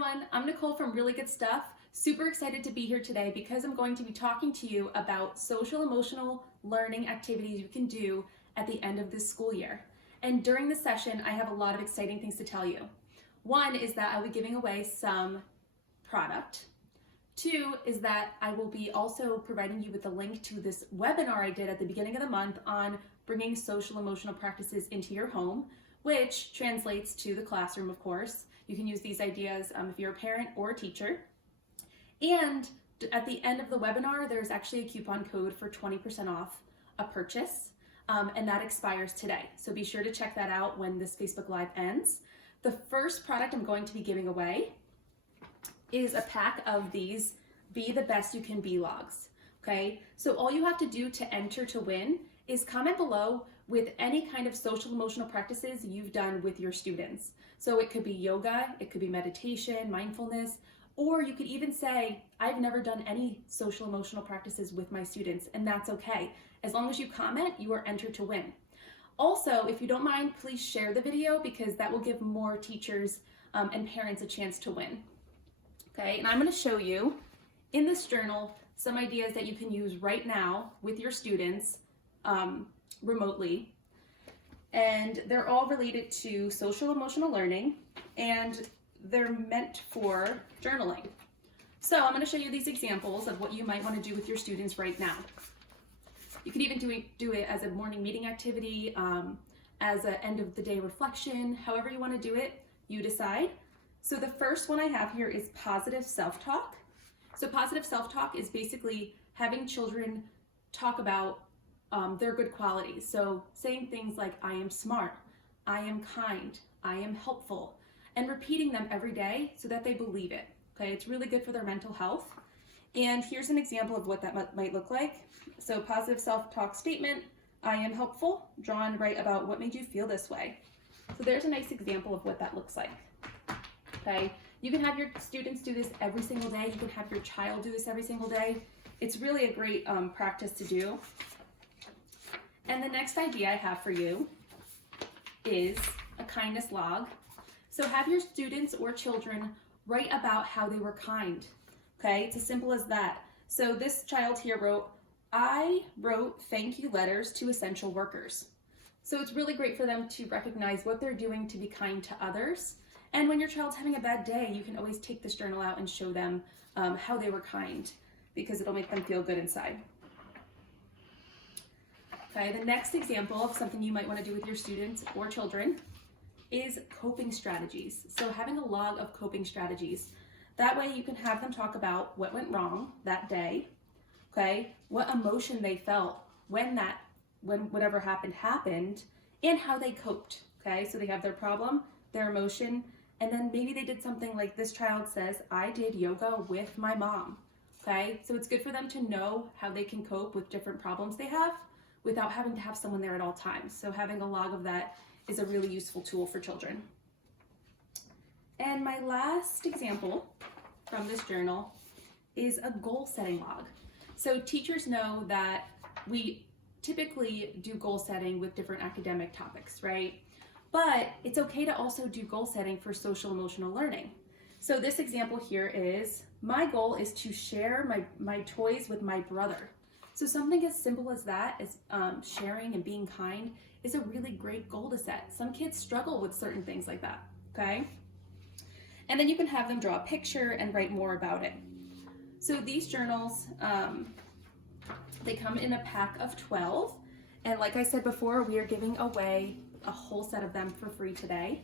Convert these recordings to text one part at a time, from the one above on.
everyone, I'm Nicole from Really Good Stuff. Super excited to be here today because I'm going to be talking to you about social emotional learning activities you can do at the end of this school year. And during this session, I have a lot of exciting things to tell you. One is that I'll be giving away some product. Two is that I will be also providing you with a link to this webinar I did at the beginning of the month on bringing social emotional practices into your home, which translates to the classroom, of course. You can use these ideas if you're a parent or a teacher. And at the end of the webinar, there's actually a coupon code for 20% off a purchase, and that expires today. So be sure to check that out when this Facebook Live ends. The first product I'm going to be giving away is a pack of these Be the Best You Can Be logs. Okay, so all you have to do to enter to win is comment below with any kind of social emotional practices you've done with your students. So it could be yoga, it could be meditation, mindfulness, or you could even say, I've never done any social emotional practices with my students, and that's okay. As long as you comment, you are entered to win. Also, if you don't mind, please share the video because that will give more teachers and parents a chance to win. Okay, and I'm gonna show you in this journal some ideas that you can use right now with your students remotely. And they're all related to social emotional learning, and they're meant for journaling. So I'm going to show you these examples of what you might want to do with your students right now. You can even do it as a morning meeting activity, as an end of the day reflection, however you want to do it, you decide. So the first one I have here is positive self-talk. So positive self-talk is basically having children talk about their good qualities. So saying things like, I am smart, I am kind, I am helpful, and repeating them every day so that they believe it. Okay, it's really good for their mental health. And here's an example of what that might look like. So positive self-talk statement, I am helpful, draw and write about what made you feel this way. So there's a nice example of what that looks like. Okay, you can have your students do this every single day. You can have your child do this every single day. It's really a great practice to do. And the next idea I have for you is a kindness log. So have your students or children write about how they were kind. Okay, it's as simple as that. So this child here wrote, I wrote thank you letters to essential workers. So it's really great for them to recognize what they're doing to be kind to others. And when your child's having a bad day, you can always take this journal out and show them how they were kind, because it'll make them feel good inside. Okay, the next example of something you might want to do with your students or children is coping strategies. So having a log of coping strategies. That way you can have them talk about what went wrong that day, okay, what emotion they felt when whatever happened, and how they coped, okay? So they have their problem, their emotion, and then maybe they did something like this child says, I did yoga with my mom, okay? So it's good for them to know how they can cope with different problems they have without having to have someone there at all times. So having a log of that is a really useful tool for children. And my last example from this journal is a goal setting log. So teachers know that we typically do goal setting with different academic topics, right? But it's okay to also do goal setting for social emotional learning. So this example here is, my goal is to share my toys with my brother. So something as simple as that, as sharing and being kind, is a really great goal to set. Some kids struggle with certain things like that, okay? And then you can have them draw a picture and write more about it. So these journals, they come in a pack of 12. And like I said before, we are giving away a whole set of them for free today,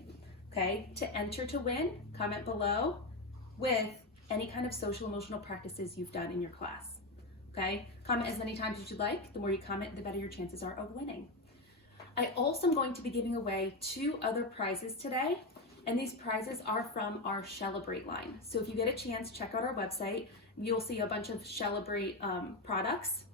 okay? To enter to win, comment below with any kind of social emotional practices you've done in your class. Okay, comment as many times as you'd like. The more you comment, the better your chances are of winning. I also am going to be giving away 2 other prizes today, and these prizes are from our Celebrate line. So if you get a chance, check out our website. You'll see a bunch of Celebrate products.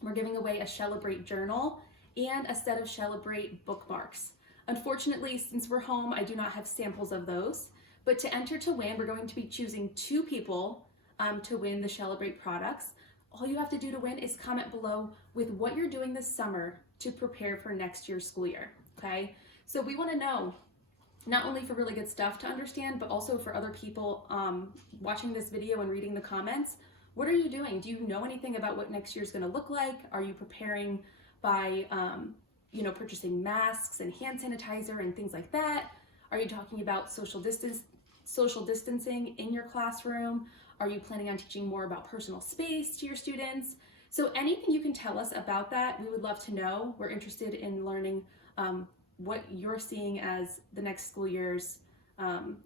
We're giving away a Celebrate journal and a set of Celebrate bookmarks. Unfortunately, since we're home, I do not have samples of those, but to enter to win, we're going to be choosing 2 people to win the Celebrate products. All you have to do to win is comment below with what you're doing this summer to prepare for next year's school year, okay? So we want to know not only for really good stuff to understand, but also for other people watching this video and reading the comments. What are you doing? Do you know anything about what next year is going to look like? Are you preparing by purchasing masks and hand sanitizer and things like that? Are you talking about social distancing in your classroom? Are you planning on teaching more about personal space to your students? So anything you can tell us about that, we would love to know. We're interested in learning what you're seeing as the next school year's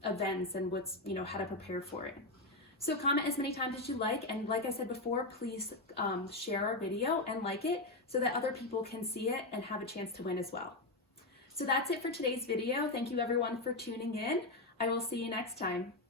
events and what's, how to prepare for it. So comment as many times as you like, and like I said before, please share our video and like it so that other people can see it and have a chance to win as well. So that's it for today's video. Thank you everyone for tuning in. I will see you next time.